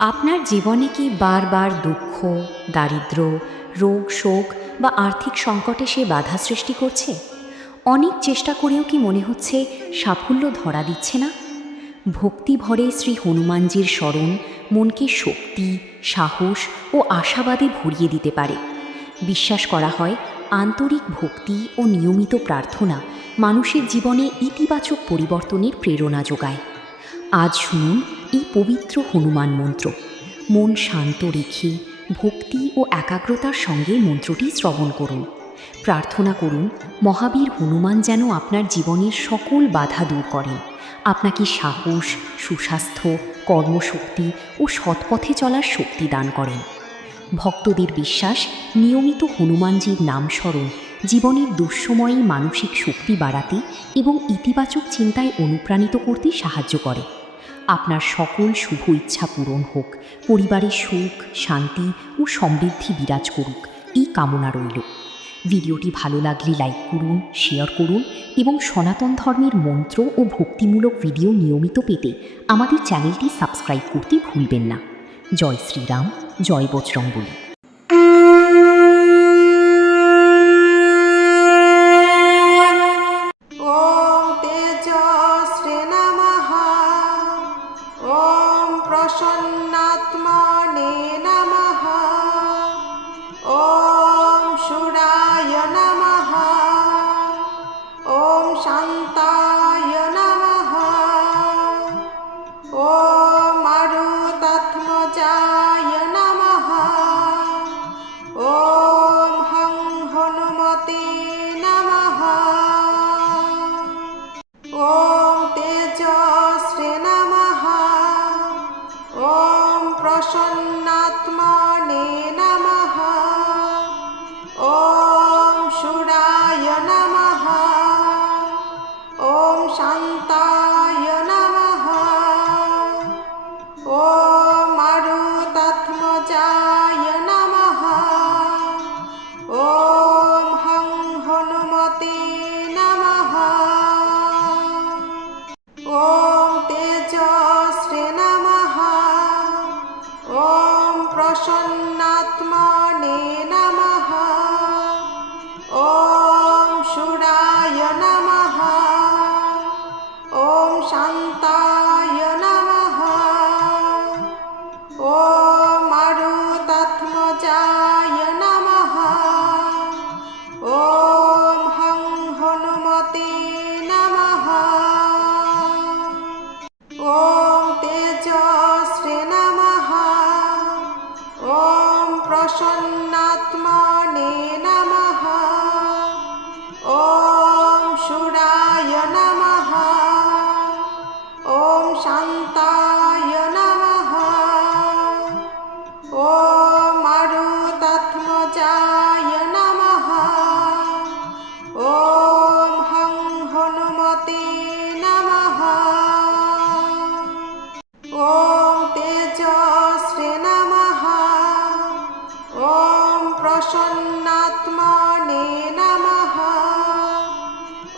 আপনার জীবনে কি বারবার দুঃখ, দারিদ্র্য, রোগ, শোক বা আর্থিক সংকটে সে বাধা সৃষ্টি করছে? অনেক চেষ্টা করেও কি মনে হচ্ছে সাফল্য ধরা দিচ্ছে না? ভক্তি ভরে শ্রী হনুমানজির স্মরণ মনকে শক্তি, সাহস ও আশাবাদে ভরিয়ে দিতে পারে। বিশ্বাস করা হয় আন্তরিক ভক্তি ও নিয়মিত প্রার্থনা মানুষের জীবনে ইতিবাচক পরিবর্তনের প্রেরণা যোগায়। আজ শুনুন এই পবিত্র হনুমান মন্ত্র। মন শান্ত রেখে ভক্তি ও একাগ্রতার সঙ্গে মন্ত্রটি শ্রবণ করুন। প্রার্থনা করুন মহাবীর হনুমান যেন আপনার জীবনের সকল বাধা দূর করেন, আপনাকে সাহস, সুস্বাস্থ্য, কর্মশক্তি ও সৎপথে চলার শক্তি দান করেন। ভক্তদের বিশ্বাস নিয়মিত হনুমানজির নাম স্মরণ জীবনের দুঃসময়ে মানসিক শক্তি বাড়াতে এবং ইতিবাচক চিন্তায় অনুপ্রাণিত করতে সাহায্য করে। আপনার সকল শুভ ইচ্ছা পূরণ হোক, পরিবারে সুখ, শান্তি ও সমৃদ্ধি বিরাজ করুক, এই কামনা রইল। ভিডিওটি ভালো লাগলে লাইক করুন, শেয়ার করুন এবং সনাতন ধর্মের মন্ত্র ও ভক্তিমূলক ভিডিও নিয়মিত পেতে আমাদের চ্যানেলটি সাবস্ক্রাইব করতে ভুলবেন না। জয় শ্রীরাম, জয় বজরংবলী। ॐ तेजस्वे नमः। ॐ प्रसन्नात्मने नमः। ॐ शूराय नमः। ॐ शान्ताय नमः। ॐ मारुतात्मजाय नमः। ॐ हं हनुमते नमः। ॐ तेजस्वे नमः। ॐ प्रसन्नात्मने नमः। ॐ शूराय नमः। ॐ शान्ताय नमः। ॐ मारुतात्मजाय नमः। ॐ हं हनुमते नमः। ॐ तेजस्वे नमः। ॐ प्रसन्नात्मने नमः। ॐ शूराय नमः। ॐ शान्ताय नमः। ॐ मारुतात्मजाय नमः। ॐ हं हनुमते नमः। ॐ तेजस्वे नमः। ॐ प्रसन्नात्मने नमः। ॐ शूराय नमः। ॐ शान्ताय नमः। ॐ मारुतात्मजाय नमः। ॐ हं हनुमते नमः। ॐ तेजस्वे नमः। ॐ प्रसन्नात्मने नमः।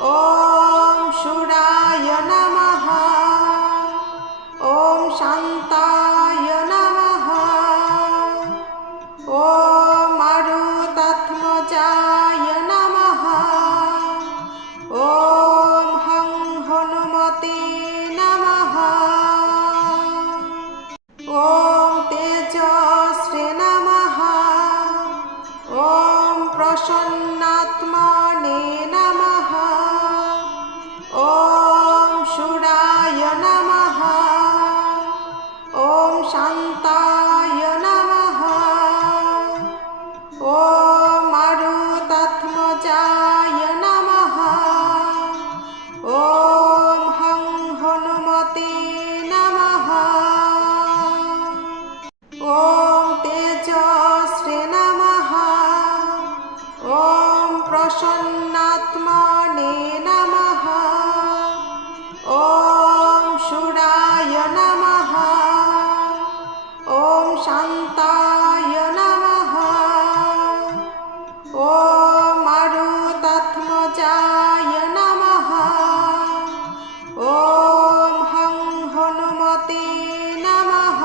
ॐ शूराय नमः। ॐ शान्ताय नमः। ॐ मारुतात्मजाय नमः। ॐ हं हनुमते नमः। ॐ तेजस्वे नमः। ॐ प्रसन्नात्मने नमः। ॐ शूराय नमः। ॐ शान्ताय नमः। ॐ मारुतात्मजाय नमः। ॐ हं हनुमते नमः। ॐ तेजस्वे नमः। ॐ प्रसन्नात्मने नमः। ॐ शूराय नमः। ॐ शान्ताय नमः। ॐ मारुतात्मजाय नमः। ॐ हं हनुमते नमः।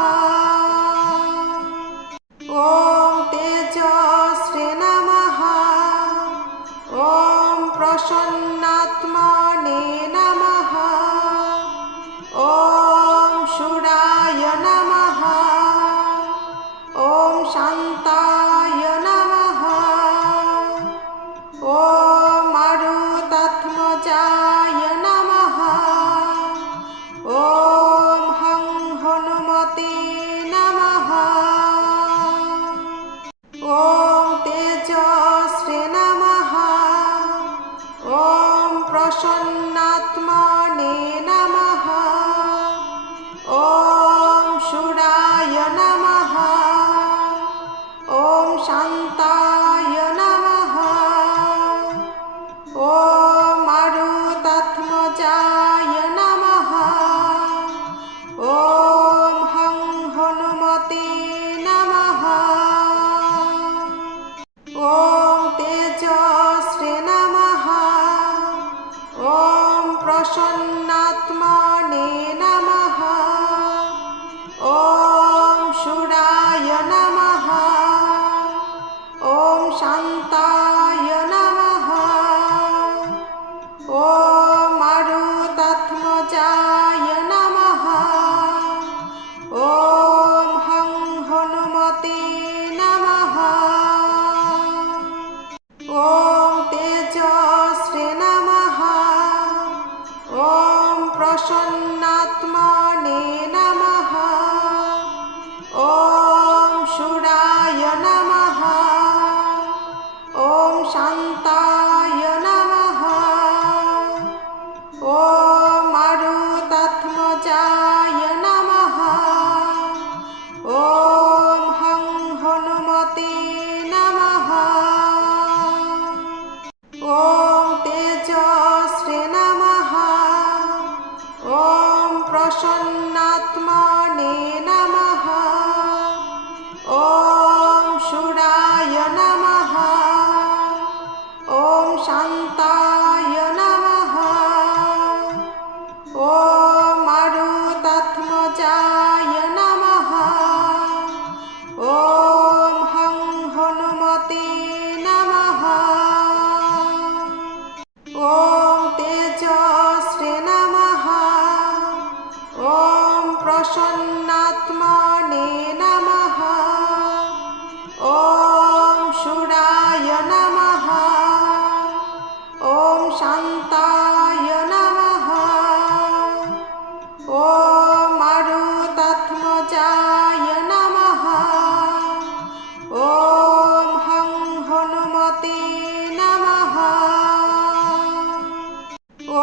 प्रसन्नात्मने नमः। ॐ शूराय नमः। ॐ शान्ताय नमः। ॐ मारुतात्मजाय नमः। ॐ हं हनुमते नमः। ॐ तेजस्वे नमः। ॐ प्रसन्नात्मने नमः। ॐ शूराय नमः। ॐ शान्ताय नमः। ॐ मारुतात्मजाय नमः। ॐ हं हनुमते नमः। ॐ तेजस्वे नमः। ॐ प्रसन्नात्मने नमः। ॐ शूराय नमः। ॐ शान्ताय नमः। ॐ मारुतात्मजाय नमः। ॐ हं हनुमते नमः। ॐ तेजस्वे नमः। ॐ प्रसन्नात्मने नमः। ॐ शूराय नमः। ॐ शान्ताय नमः। ॐ मारुतात्मजाय नमः। ॐ हं हनुमते नमः। ॐ तेजस्वे नमः। ॐ प्रसन्नात्मने नमः। ॐ शूराय नमः। ॐ शान्ताय नमः। ॐ मारुतात्मजाय नमः। ॐ हं हनुमते नमः।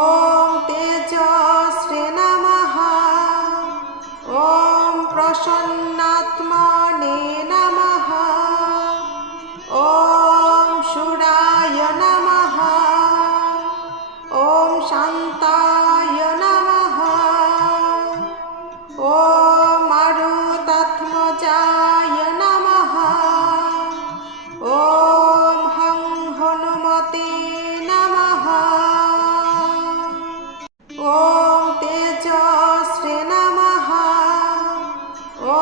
ॐ तेजस्वे नमः। ॐ प्रसन्नात्मने नमः। ॐ शूराय नमः। ॐ शान्ताय नमः। ॐ मारुतात्मजाय नमः। ॐ हं हनुमते नमः। ॐ तेजस्वे नमः। ॐ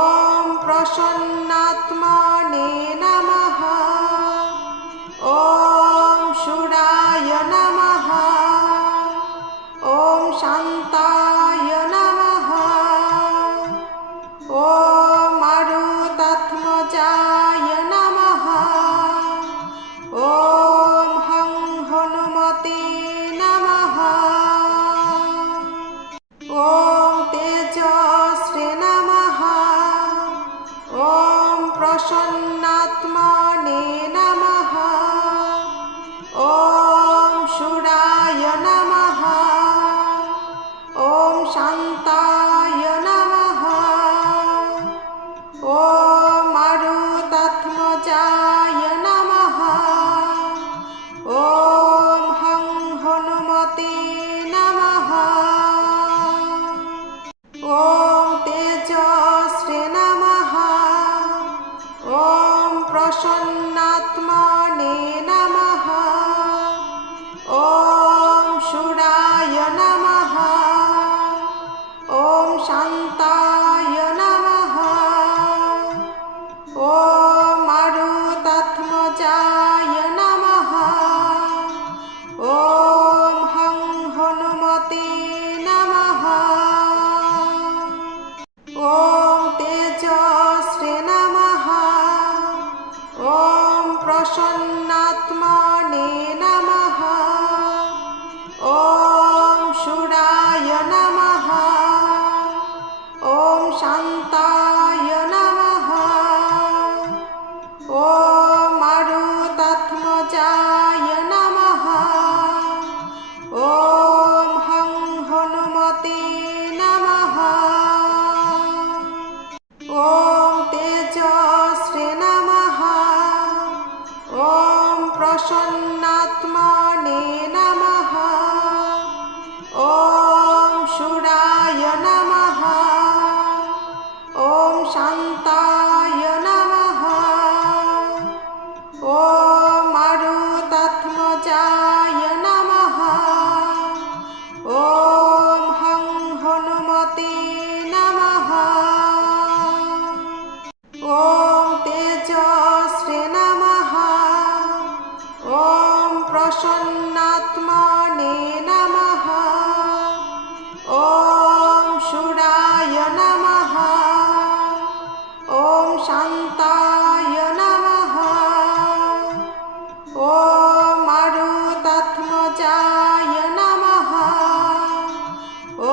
प्रसन्नात्मने नमः। ॐ शूराय नमः। ॐ शान्ताय नमः। ॐ मारुतात्मजाय नमः। ॐ हं हनुमते नमः। ॐ तेजस्वे नमः। ॐ प्रसन्नात्मने नमः। ॐ शूराय नमः। ॐ शान्ताय नमः। ॐ मारुतात्मजाय नमः। ॐ हं हनुमते नमः। ॐ तेजस्वे नमः। ॐ प्रसन्नात्मने नमः। ॐ शूराय नमः। ॐ शान्ताय नमः। ॐ मारुतात्मजाय नमः। ॐ हं हनुमते नमः। ॐ तेजस्वे नमः। ॐ प्रसन्नात्मने नमः। ॐ शूराय नमः। ॐ शान्ताय नमः। ॐ मारुतात्मजाय नमः। ॐ शान्ताय नमः। ॐ मारुतात्मजाय नमः। ॐ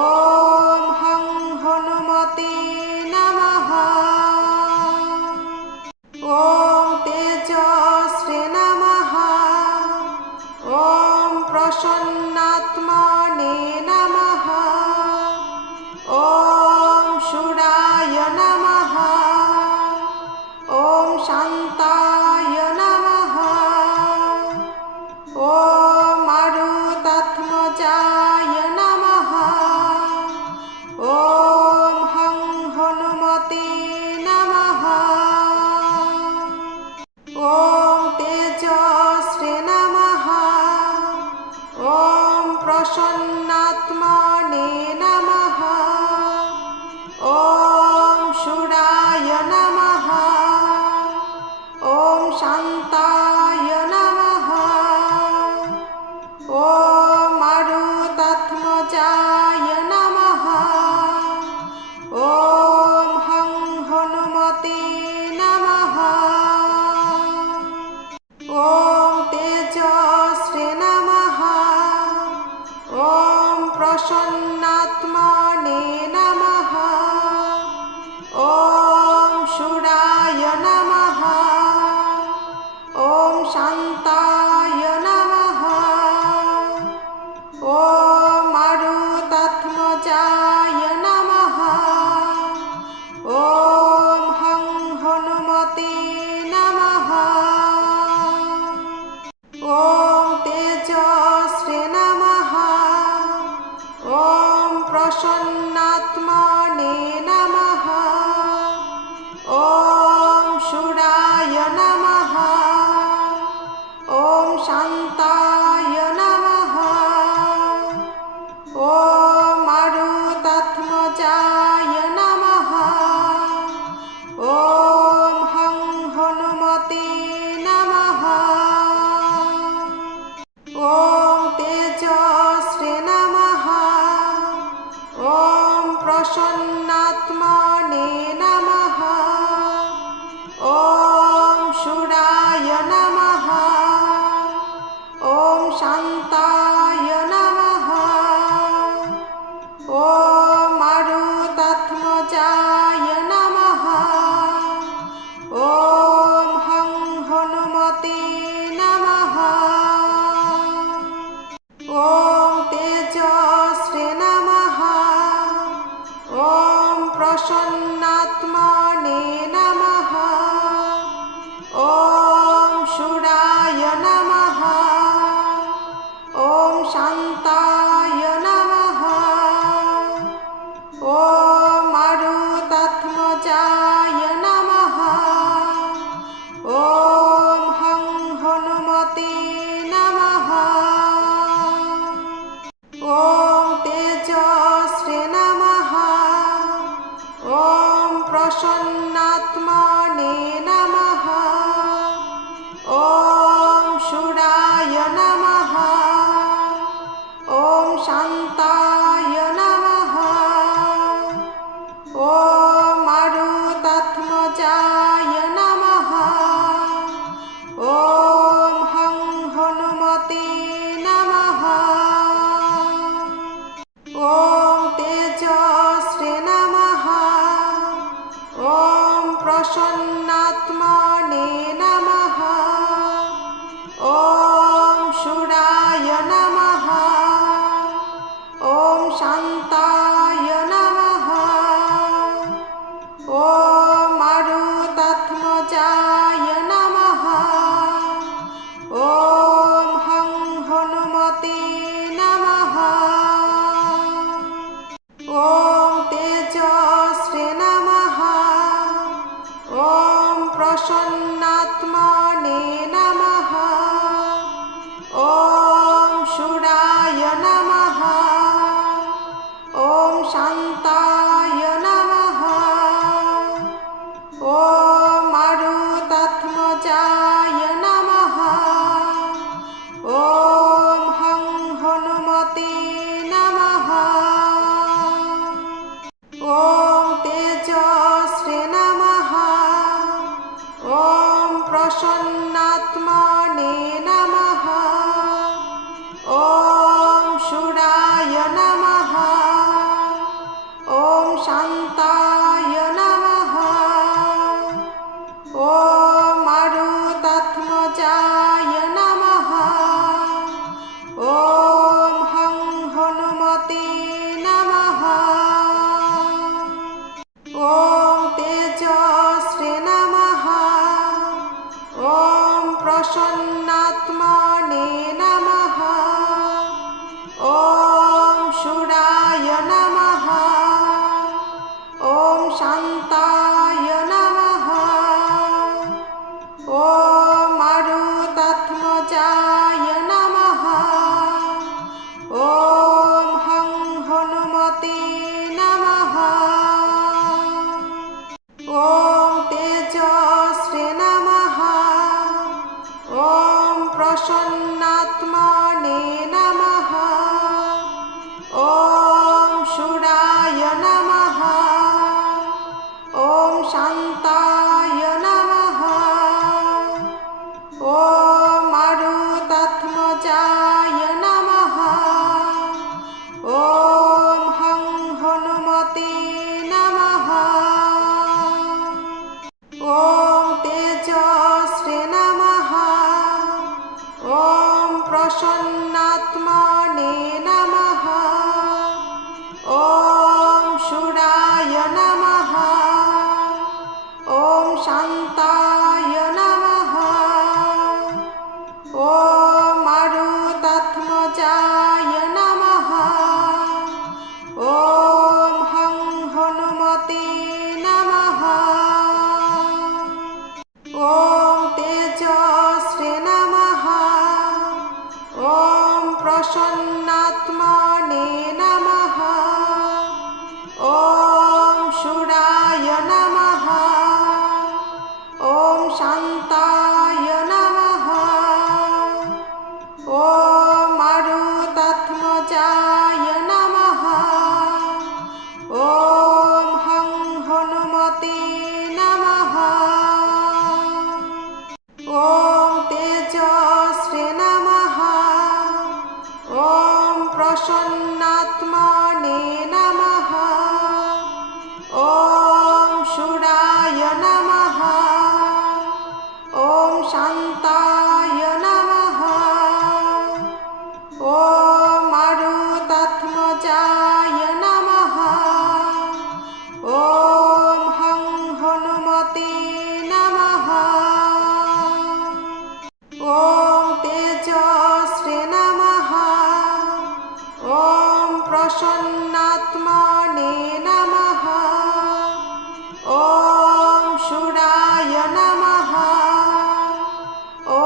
हं हनुमते नमः। ॐ तेजस्वे नमः। ॐ प्रसन्नात्मने नमः। ॐ शूराय नमः। ॐ शान्ताय नमः। ॐ मारुतात्मजाय नमः। ॐ हं हनुमते नमः। ॐ तेजस्वे नमः। ॐ प्रसन्नात्मने नमः। ॐ शूराय नमः। ॐ शान्ताय नमः। ॐ मारुतात्मजाय नमः। ॐ हं हनुमते नमः। ॐ तेजस्वे नमः। ॐ प्रसन्नात्मने नमः। ॐ शूराय नमः। ॐ शान्ताय नमः। ॐ मारुतात्मजाय नमः। ॐ हं हनुमते नमः। ॐ तेजस्वे नमः। ॐ प्रसन्नात्मने नमः। ॐ शूराय नमः। ॐ शान्ताय नमः। ॐ मारुतात्मजाय नमः। ॐ हं हनुमते नमः। ॐ तेजस्वे नमः। ॐ प्रसन्नात्मने नमः। ॐ शूराय नमः। ॐ शान्ताय नमः। ॐ मारुतात्मजाय नमः। ॐ हं हनुमते नमः। ॐ तेजस्वे नमः। ॐ प्रसन्नात्मने नमः। ॐ शूराय नमः। ॐ शान्ताय नमः। ॐ मारुतात्मजाय नमः। ॐ हं हनुमते नमः। ॐ तेजस्वे नमः। ॐ प्रसन्नात्मने नमः। ॐ शूराय नमः। ॐ शान्ताय नमः। ॐ मारुतात्मजाय नमः। ॐ हं हनुमते नमः। ॐ तेजस्वे नमः। ॐ प्रसन्नात्मने नमः। ॐ शूराय नमः। ॐ शान्ताय नमः। ॐ मारुतात्मजाय नमः। ॐ हं हनुमते नमः। ॐ तेजस्वे नमः। ॐ प्रसन्नात्मने नमः। ॐ शूराय नमः। ॐ शान्ताय नमः। ॐ मारुतात्मजाय नमः। ॐ हं हनुमते नमः। ॐ तेजस्वे नमः। प्रसन्नात्मने नमः ॐ शूराय नमः ॐ शान्ताय नमः ॐ मारुतात्मजाय नमः ॐ हं हनुमते नमः ॐ तेजस्वे नमः ॐ प्रसन्नात्मने नमः ॐ शूराय नमः ॐ शान्ताय नमः ॐ मारुतात्मजाय नमः ॐ हं हनुमते नमः ॐ तेजस्वे नमः ॐ प्रसन्नात्मने नमः ॐ शूराय नमः ॐ शान्ताय नमः ॐ मारुतात्मजाय नमः ॐ हं हनुमते नमः ॐ तेजस्वे नमः ॐ प्रसन्नात्मने नमः ॐ शूराय नमः ॐ शान्ताय नमः ॐ मारुतात्मजाय नमः ॐ हं हनुमते नमः ॐ तेजस्वे नमः ॐ प्रसन्नात्मने नमः ॐ शूराय नमः ॐ शान्ताय नमः ॐ मारुतात्मजाय नमः ॐ हं हनुमते नमः ॐ तेजस्वे नमः ॐ प्रसन्नात्मने नमः ॐ शूराय नमः ॐ शान्ताय नमः ॐ मारुतात्मजाय नमः ॐ हं हनुमते नमः ॐ तेजस्वे नमः ॐ प्रसन्नात्मने नमः ॐ शूराय नमः ॐ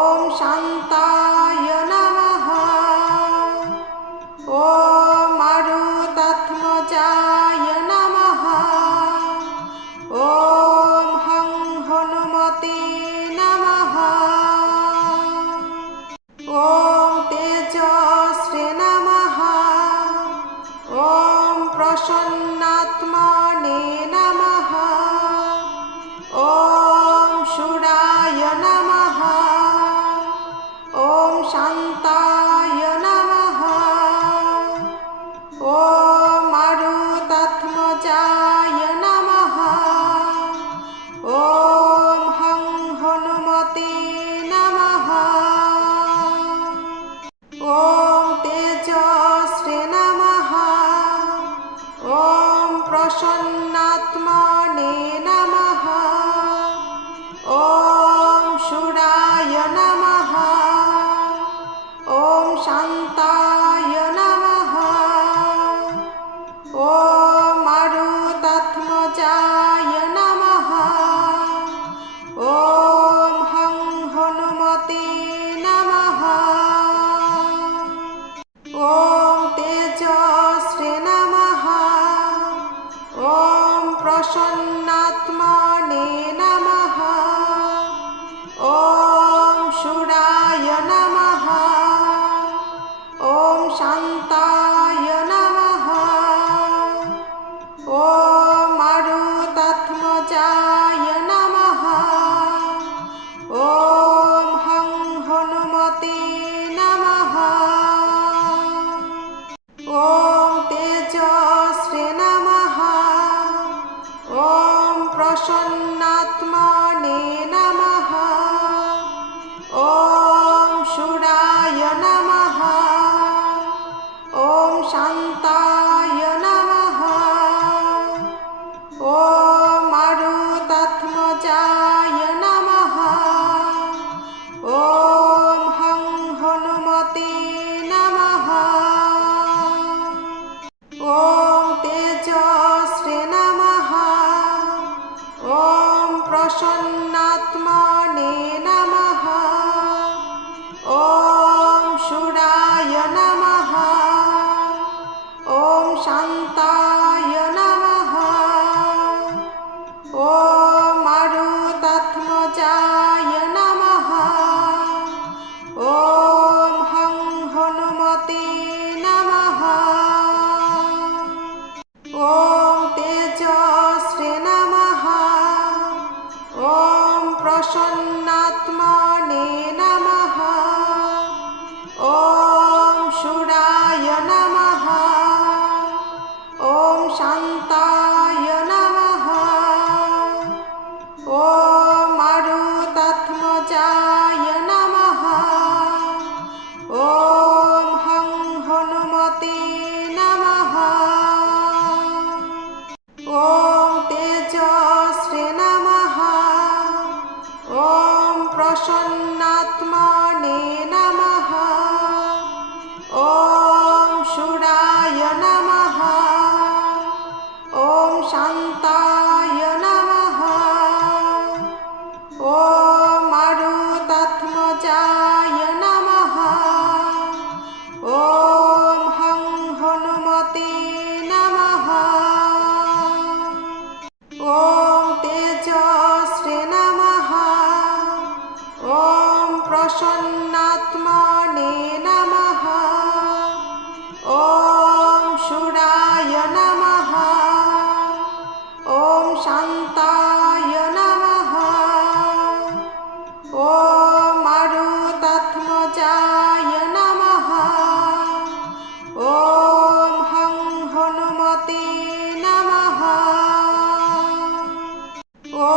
प्रसन्नात्मने नमः। ॐ शूराय नमः। ॐ शान्ताय नमः। ॐ मारुतात्मजाय नमः। ॐ हं हनुमते नमः। ॐ तेजस्वे नमः। ॐ प्रसन्नात्मने नमः। ॐ शूराय नमः। ॐ शान्ताय नमः। ॐ मारुतात्मजाय नमः। ॐ हं हनुमते नमः। ॐ तेजस्वे नमः। ॐ प्रसन्नात्मने नमः। ॐ शूराय नमः। ॐ शान्ताय नमः। ॐ मारुतात्मजाय नमः। ॐ हं हनुमते नमः। ॐ तेजस्वे नमः। ॐ प्रसन्नात्मने नमः। ॐ शूराय नमः। ॐ शान्ताय नमः। ॐ मारुतात्मजाय नमः। ॐ हं हनुमते नमः। ॐ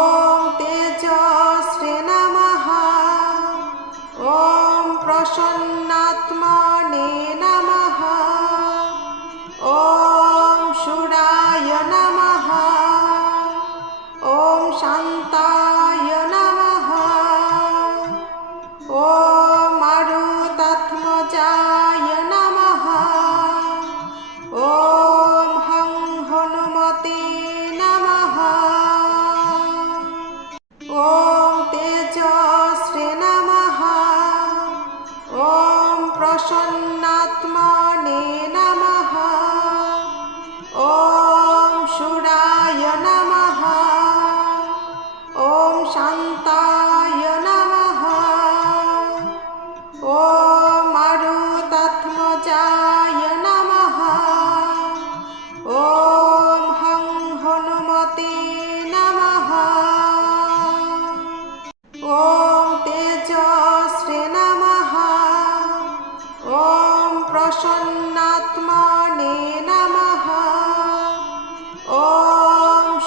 तेजस्वे नमः। ॐ प्रसन्नात्मने नमः। ॐ शूराय नमः। ॐ शान्ताय नमः। ॐ मारुतात्मजाय नमः। ॐ हं हनुमते नमः। ॐ तेजस्वे नमः। ॐ प्रसन्नात्मने नमः। ॐ शूराय नमः। ॐ शान्ताय नमः। ॐ मारुतात्मजाय नमः। ॐ हं हनुमते नमः। ॐ तेजस्वे नमः। ॐ प्रसन्नात्मने नमः। ॐ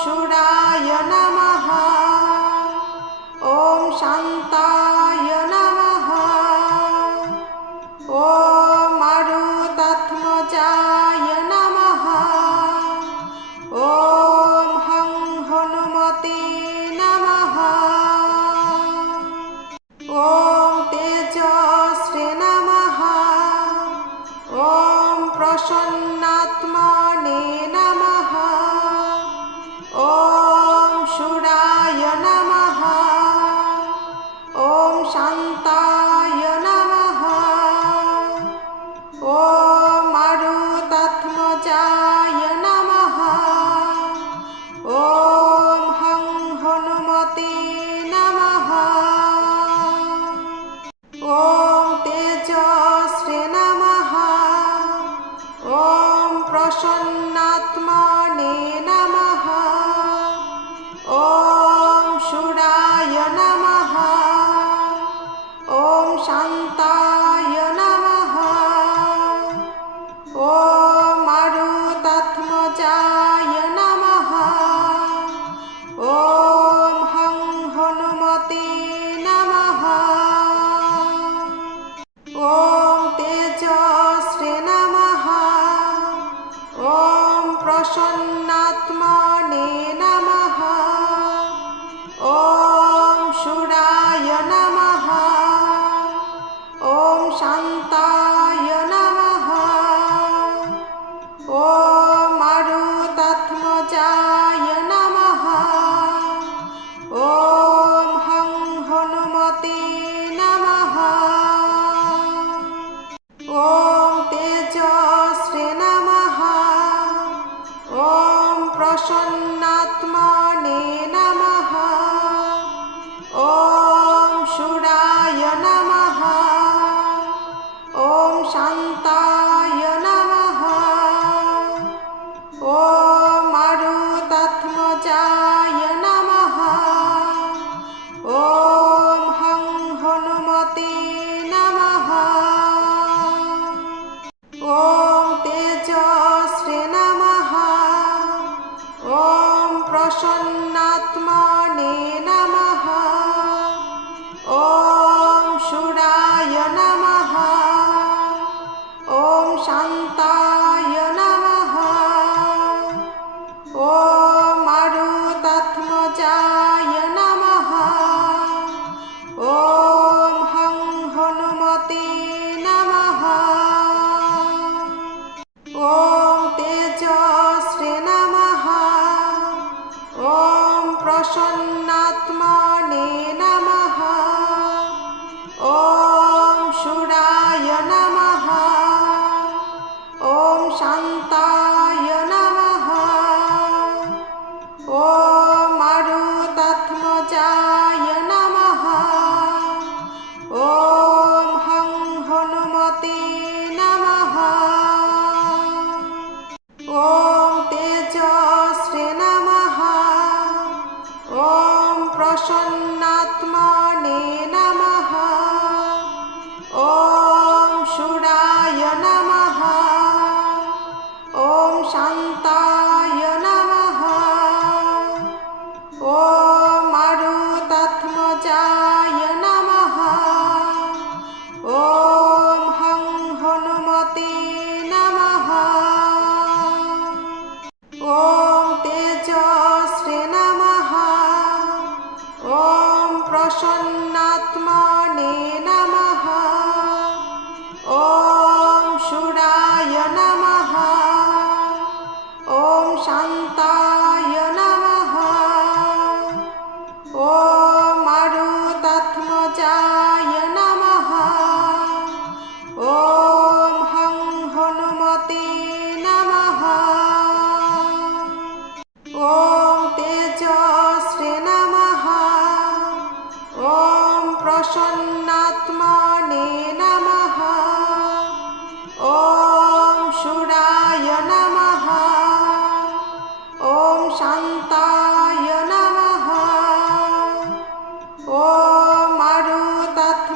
शूराय नमः। ॐ शान्ताय नमः। ॐ मारुतात्मजाय नमः। ॐ हं हनुमते नमः। ॐ तेजस्वे नमः। ॐ प्रसन्नात्मने नमः। ॐ शूराय नमः। ॐ शान्ताय नमः। ॐ मारुतात्मजाय नमः। ॐ हं हनुमते नमः। ॐ तेजस्वे नमः। ॐ प्रसन्नात्मने नमः। ॐ शूराय नमः। ॐ शान्ताय नमः। ॐ मारुतात्मजाय नमः। ॐ हं हनुमते नमः। ॐ तेजस्वे नमः। ॐ प्रसन्नात्मने नमः। ॐ शूराय नमः। ॐ शान्ताय नमः। ॐ मारुतात्मजाय नमः। ॐ प्रसन्नात्मने नमः। ॐ शूराय नमः। ॐ शान्ताय नमः। ॐ मारुतात्मजाय नमः। ॐ हं हनुमते नमः। ॐ तेजस्वे नमः। ॐ प्रसन्नात्मने नमः। ॐ शूराय नमः। ॐ शान्ताय नमः। ॐ मारुतात्मजाय नमः। ॐ हं हनुमते नमः। ॐ तेजस्वे नमः। ॐ प्रसन्नात्मने नमः। ॐ शूराय नमः। ॐ शान्ताय नमः। ॐ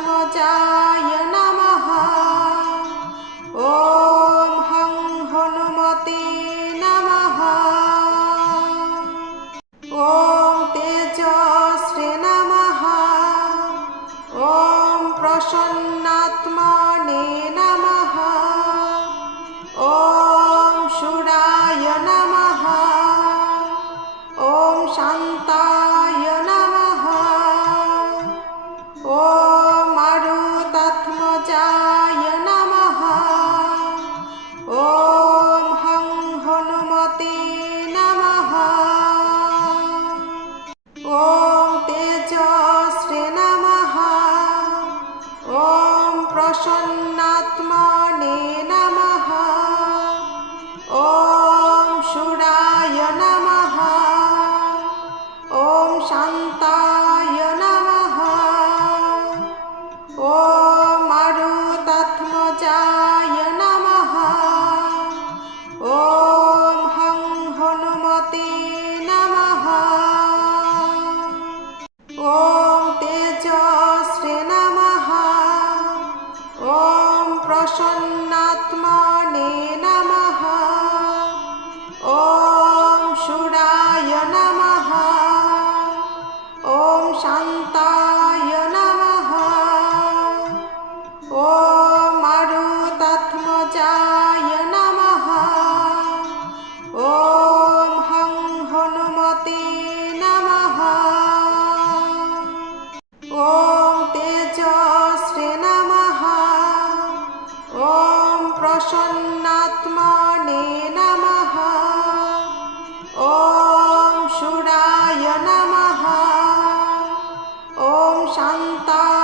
मारुतात्मजाय नमः। ॐ हं हनुमते नमः। ॐ तेजस्वे नमः। ॐ प्रसन्नात्मने नमः। ॐ शूराय नमः। ॐ शान्ताय नमः। ॐ मारुतात्मजाय नमः। ॐ हं हनुमते नमः। ॐ तेजस्वे नमः। ॐ प्रसन्नात्मने नमः। ॐ शूराय नमः। ॐ शान्ताय नमः। ॐ मारुतात्मजाय नमः। ॐ हं हनुमते नमः। ॐ तेजस्वे नमः। ॐ प्रसन्नात्मने नमः। ॐ शूराय नमः। ॐ शान्ताय नमः। ॐ मारुतात्मजाय नमः। ॐ हं हनुमते नमः। ॐ तेजस्वे नमः। ॐ प्रसन्नात्मने नमः। ॐ शूराय नमः। ॐ शान्ताय